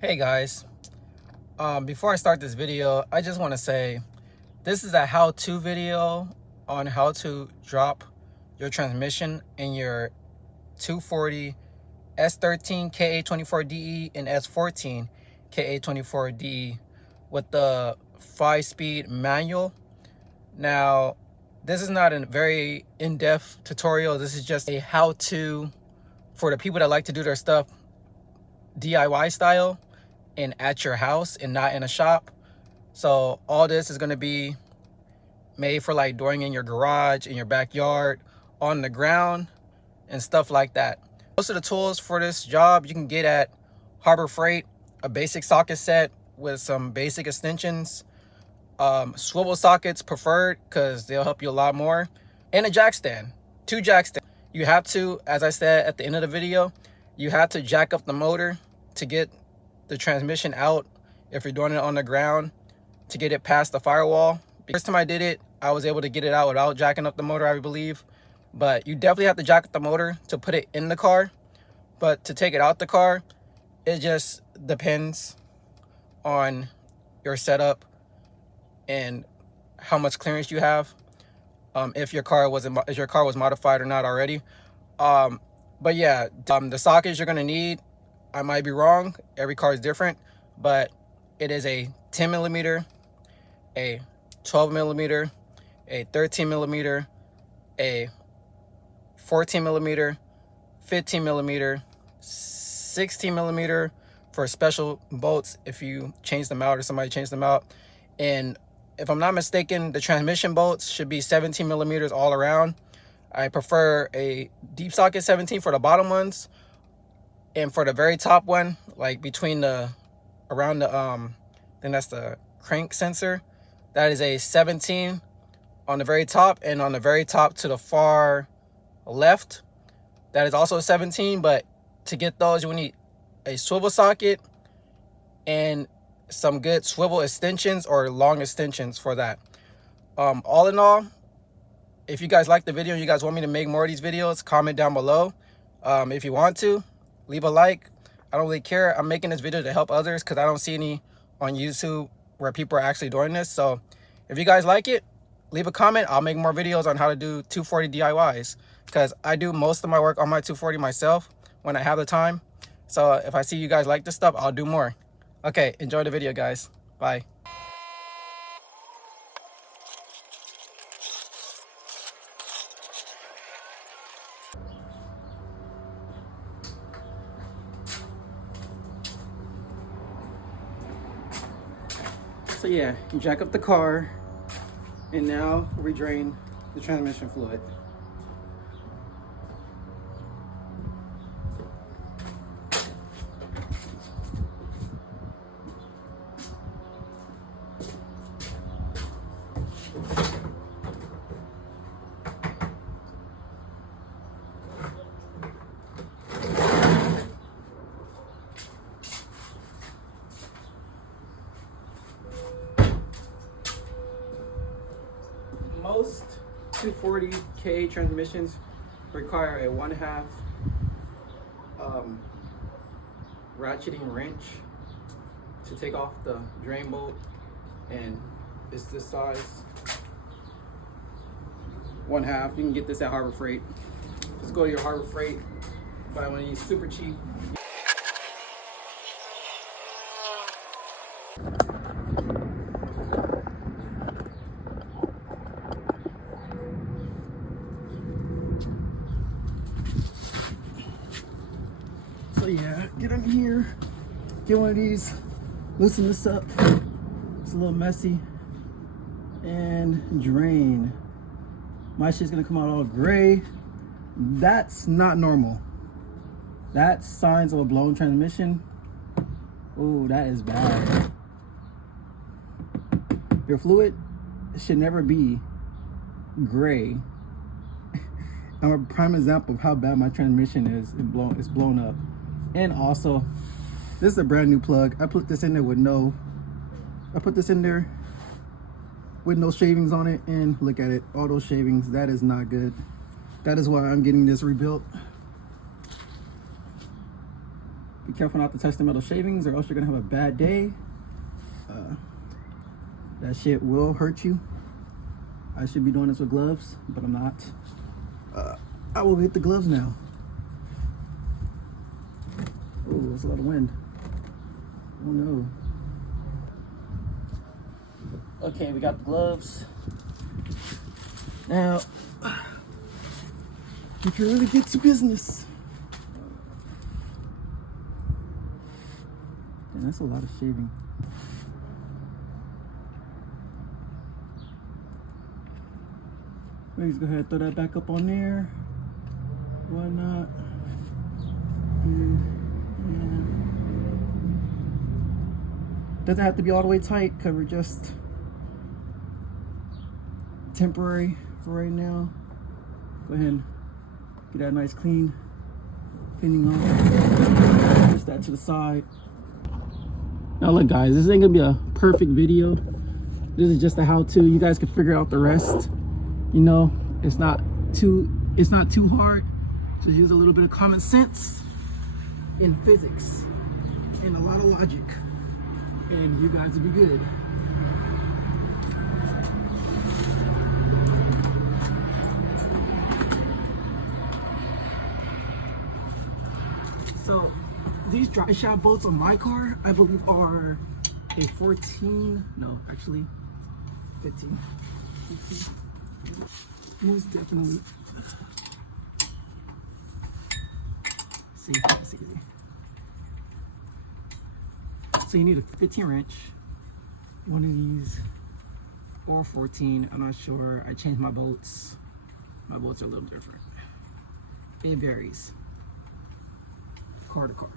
Hey guys, before I start this video, I just want to say this is a how-to video on how to drop your transmission in your 240 S13 ka24de and S14 ka24de with the 5-speed manual. Now, this is not a very in-depth tutorial. This is just a how-to for the people that like to do their stuff DIY style and at your house and not in a shop. So all this is going to be made for like doing in your garage, in your backyard, on the ground and stuff like that. Most of the tools for this job you can get at Harbor Freight. A basic socket set with some basic extensions, swivel sockets preferred because they'll help you a lot more, and a jack stand, 2 jack stands. You have to, as I said at the end of the video, you have to jack up the motor to get the transmission out if you're doing it on the ground, to get it past the firewall. The first time I did it, I was able to get it out without jacking up the motor, I believe. But you definitely have to jack up the motor to put it in the car. But to take it out the car, it just depends on your setup and how much clearance you have. If your car was modified or not already. But yeah, the sockets you're gonna need, I might be wrong, every car is different, but it is a 10 millimeter, a 12 millimeter, a 13 millimeter, a 14 millimeter, 15 millimeter, 16 millimeter for special bolts if you change them out or somebody changed them out. And if I'm not mistaken, the transmission bolts should be 17 millimeters all around. I prefer a deep socket 17 for the bottom ones. And for the very top one, like between the, around the, then that's the crank sensor, that is a 17 on the very top, and on the very top to the far left, that is also a 17. But to get those, you will need a swivel socket and some good swivel extensions or long extensions for that. All in all, if you guys like the video and you guys want me to make more of these videos, comment down below. If you want to, leave a like. I don't really care. I'm making this video to help others because I don't see any on YouTube where people are actually doing this. So if you guys like it, leave a comment. I'll make more videos on how to do 240 DIYs because I do most of my work on my 240 myself when I have the time. So if I see you guys like this stuff, I'll do more. Okay, enjoy the video, guys. Bye. So yeah, you jack up the car and now we drain the transmission fluid. Most 240K transmissions require a 1/2 ratcheting wrench to take off the drain bolt, and it's this size, 1/2. You can get this at Harbor Freight. Just go to your Harbor Freight, buy one of these super cheap. So yeah, get in here, get one of these, loosen this up, it's a little messy, and drain. My shit's gonna come out all gray. That's not normal. That's signs of a blown transmission. Oh, that is bad. Your fluid should never be gray. I'm a prime example of how bad my transmission is. It's blown up. And also, this is a brand new plug. I put this in there with no shavings on it, and look at it, all those shavings. That is not good. That is why I'm getting this rebuilt. Be careful not to touch the metal shavings or else you're gonna have a bad day. That shit will hurt you. I should be doing this with gloves, but I'm not. I will get the gloves now. Oh, that's a lot of wind. Oh no. Okay, we got the gloves. Now, we can really get to business. And that's a lot of shaving. Please go ahead and throw that back up on there. Why not? Doesn't have to be all the way tight because we're just temporary for right now. Go ahead and get that nice clean cleaning on. Push that to the side. Now look guys, this ain't gonna be a perfect video. This is just a how-to. You guys can figure out the rest. You know, it's not too hard. Just use a little bit of common sense in physics and a lot of logic, and you guys will be good. So these dry shot bolts on my car, I believe, are a 14, no, actually 15. Most definitely. See, that's easy. So you need a 15 wrench, one of these, or 14. I'm not sure. I changed my bolts. My bolts are a little different. It varies, car to car.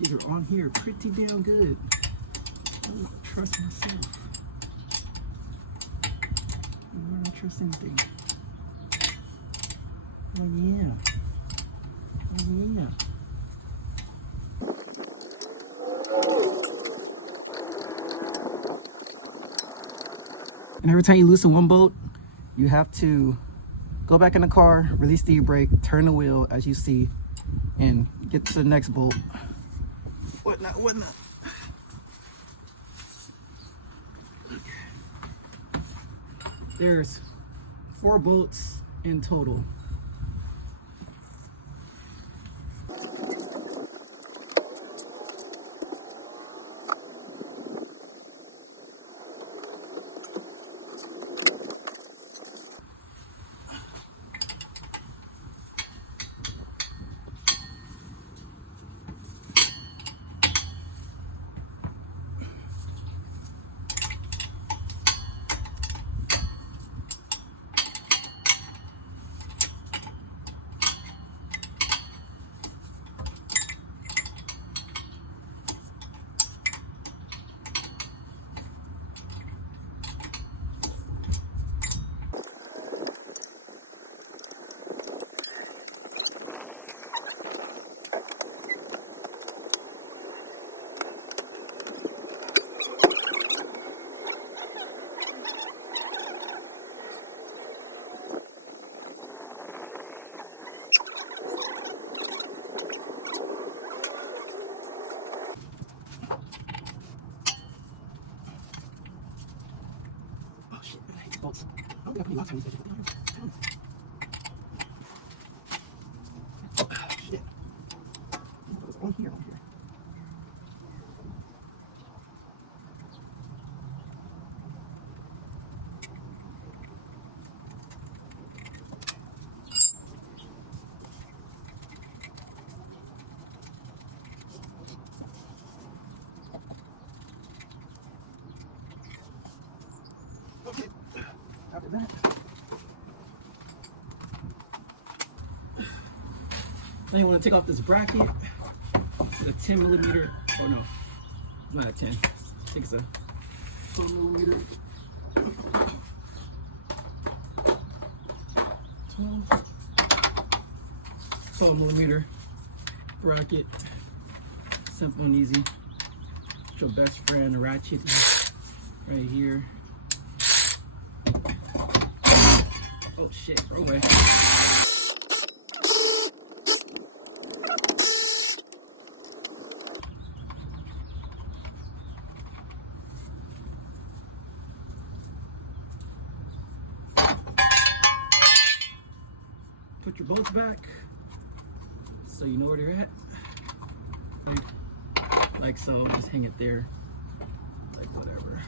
These are on here pretty damn good. I don't trust myself. I don't trust anything. Oh yeah. Oh yeah. And every time you loosen one bolt, you have to go back in the car, release the e-brake, turn the wheel as you see, and get to the next bolt. Whatnot. There's 4 bolts in total. Bolts. I don't think I put any last time. Oh, shit. It's on here, Okay. After that, Then you want to take off this bracket. It's a 10 millimeter. Oh no, it's not a 10. I think it's a 12 millimeter. 12 millimeter bracket. Simple and easy. It's your best friend. Ratchet right here. Oh shit, wrong way. Put your bolts back so you know where they're at. Like so, just hang it there, like whatever.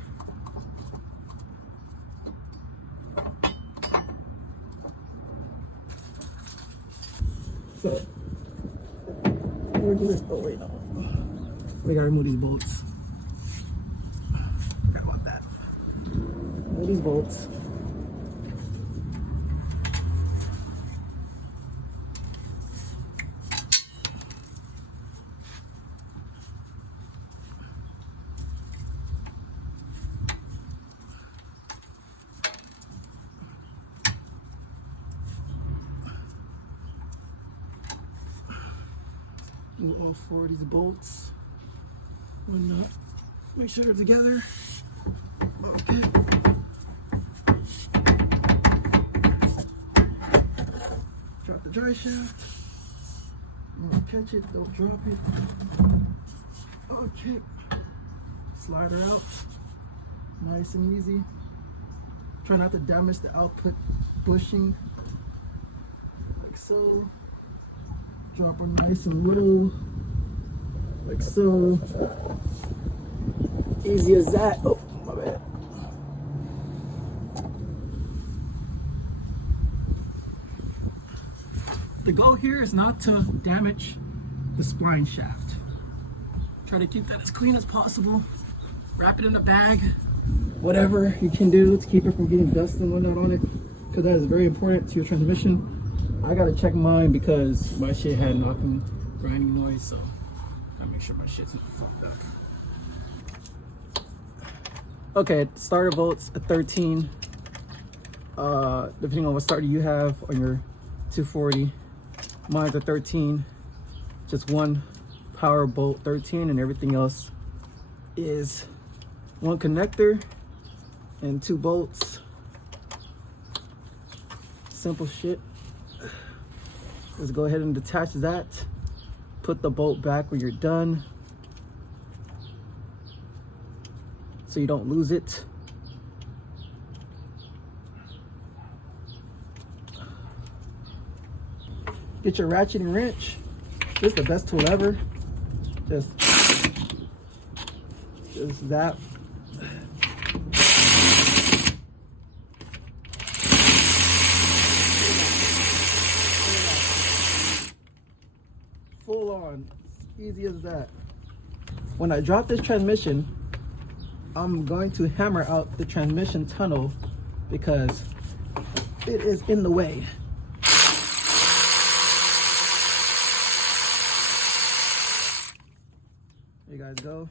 So, oh wait, no. We gotta remove these bolts. Forgot about that. Remove these bolts. Do all 4 of these bolts. One nut. Make sure they're together. Okay. Drop the dry shaft. Catch it, don't drop it. Okay. Slide her out. Nice and easy. Try not to damage the output bushing. Like so. Drop her nice and low, like so. Easy as that. Oh, my bad. The goal here is not to damage the spline shaft. Try to keep that as clean as possible. Wrap it in a bag. Whatever you can do to keep it from getting dust and whatnot on it, because that is very important to your transmission. I gotta check mine because my shit had knocking, grinding noise, so gotta make sure my shit's not fucked up. Okay, starter volts at 13. Depending on what starter you have on your 240. Mine's at 13. Just one power bolt 13, and everything else is one connector and 2 bolts. Simple shit. Let's go ahead and detach that. Put the bolt back when you're done so you don't lose it. Get your ratcheting wrench. This is the best tool ever. Just that. Full on, easy as that. When I drop this transmission, I'm going to hammer out the transmission tunnel because it is in the way. There you guys go.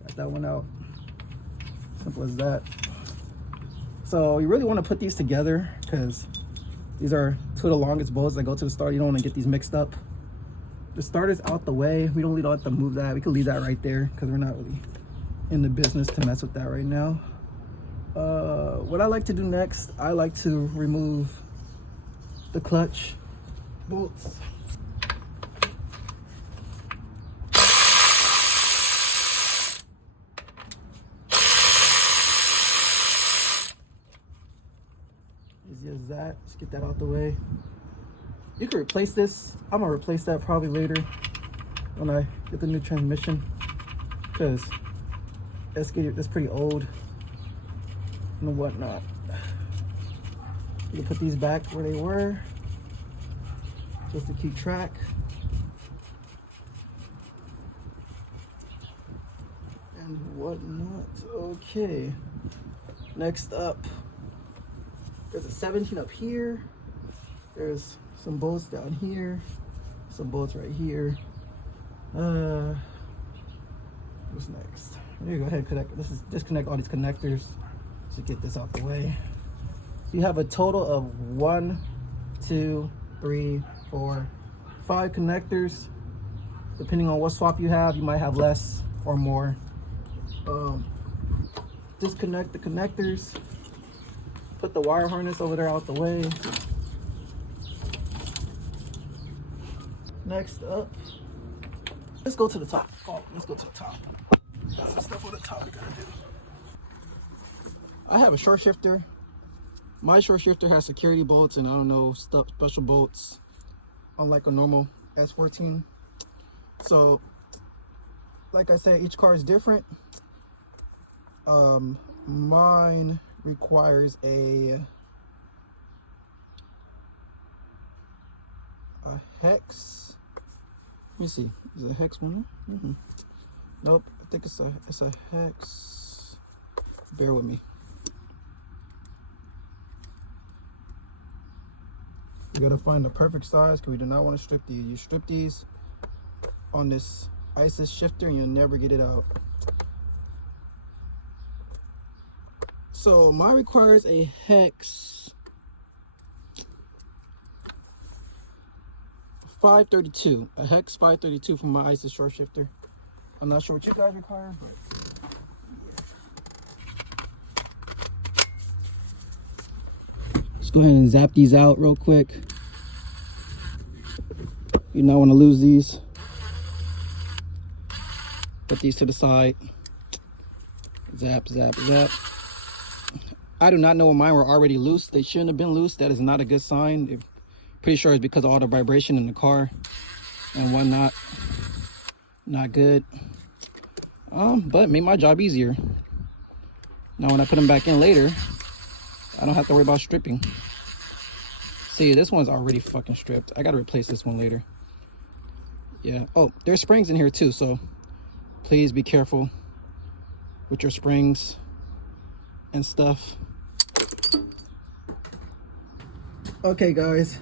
Got that one out. Simple as that. So you really want to put these together because these are 2 of the longest bolts that go to the starter. You don't want to get these mixed up. The starter's out the way. We don't have to move that. We can leave that right there because we're not really in the business to mess with that right now. What I like to do next, I like to remove the clutch bolts. Easy as that. Let's get that out the way. You can replace this. I'm gonna replace that probably later when I get the new transmission because that's pretty old and whatnot. You can put these back where they were just to keep track. And whatnot. Okay. Next up, there's a 17 up here. There's some bolts down here. some bolts right here. What's next? There you go ahead and connect. Let's just disconnect all these connectors to get this out the way. So you have a total of 1, 2, 3, 4, 5 connectors. Depending on what swap you have, you might have less or more. Disconnect the connectors. Put the wire harness over there out the way. Next up, let's go to the top. Oh, let's go to the top. Got some stuff on the top we gotta do. I have a short shifter. My short shifter has security bolts and I don't know, special bolts, unlike a normal S14. So, like I said, each car is different. Mine requires a hex. Let me see. Is it a hex one? Nope. I think it's a hex. Bear with me. You gotta find the perfect size because we do not want to strip these. You strip these on this ISIS shifter and you'll never get it out. So mine requires a hex 532, a hex 532 for my ISIS short shifter. I'm not sure what you guys require, but yeah. Let's go ahead and zap these out real quick. You not want to lose these. Put these to the side. Zap, zap, zap. I do not know when mine were already loose. They shouldn't have been loose. That is not a good sign. Pretty sure it's because of all the vibration in the car and whatnot. Not good. But it made my job easier. Now when I put them back in later, I don't have to worry about stripping. See, this one's already fucking stripped. I gotta replace this one later. Yeah. Oh, there's springs in here too, so please be careful with your springs and stuff. Okay guys,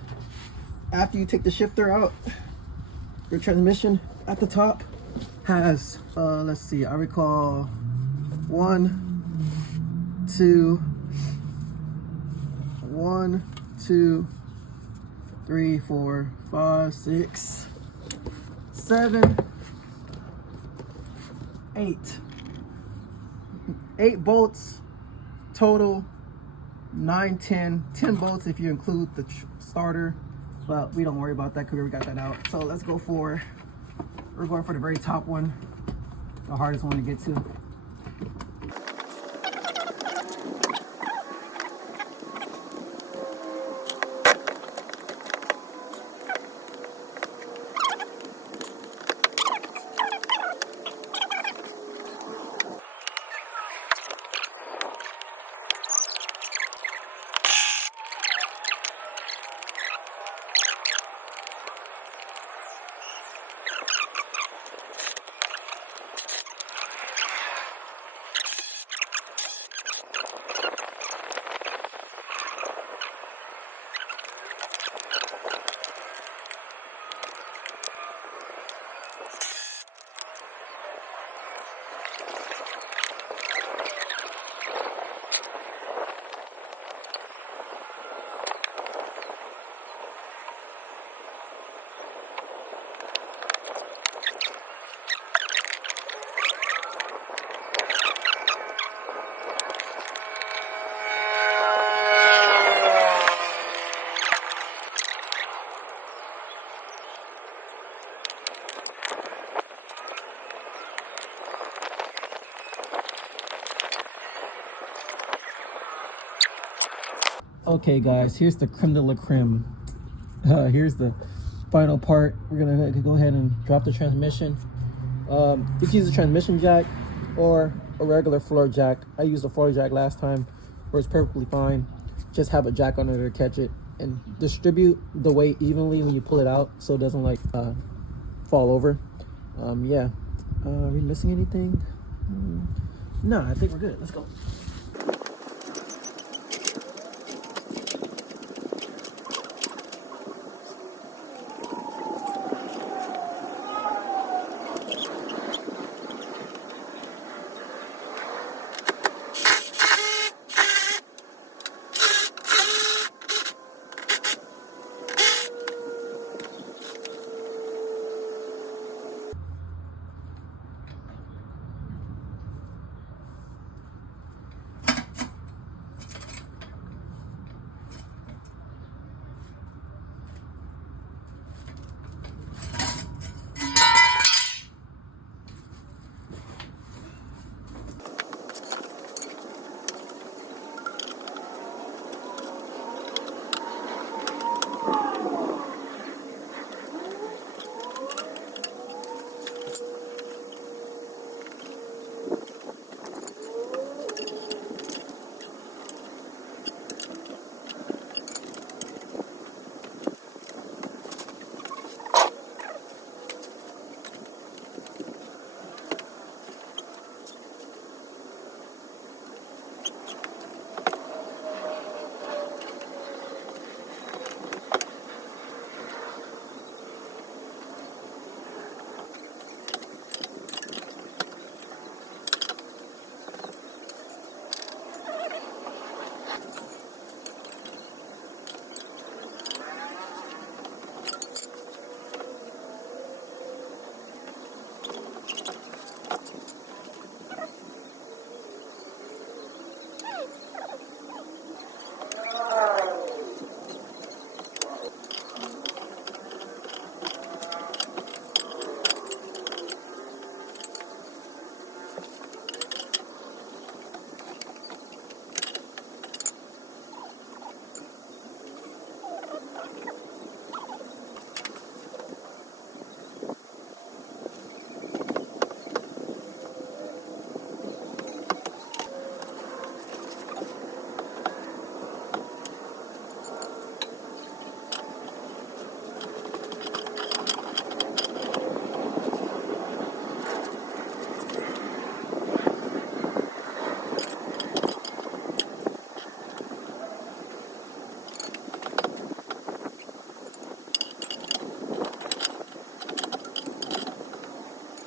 after you take the shifter out, your transmission at the top has let's see, I recall 1, 2, 3, 4, 5, 6, 7, 8 bolts total. 9, 10 bolts if you include the starter, but we don't worry about that because we already got that out. So let's go for, we're going for the very top one, the hardest one to get to. Okay guys, here's the creme de la creme. Here's the final part. We're gonna go ahead and drop the transmission. You can use a transmission jack or a regular floor jack. I used a floor jack last time, works perfectly fine. Just have a jack under there to catch it and distribute the weight evenly when you pull it out so it doesn't like fall over. Yeah. Are we missing anything? No, I think we're good. Let's go.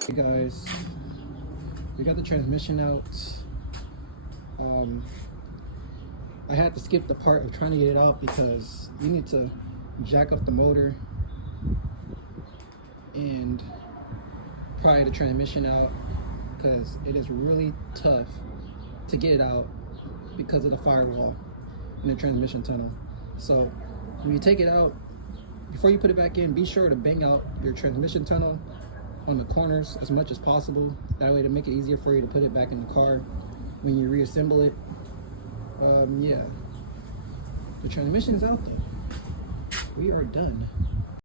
Hey guys, we got the transmission out. I had to skip the part of trying to get it out because you need to jack up the motor and pry the transmission out, because it is really tough to get it out because of the firewall in the transmission tunnel. So when you take it out, before you put it back in, be sure to bang out your transmission tunnel on the corners as much as possible. That way to make it easier for you to put it back in the car when you reassemble it. Yeah, the transmission's out though. We are done.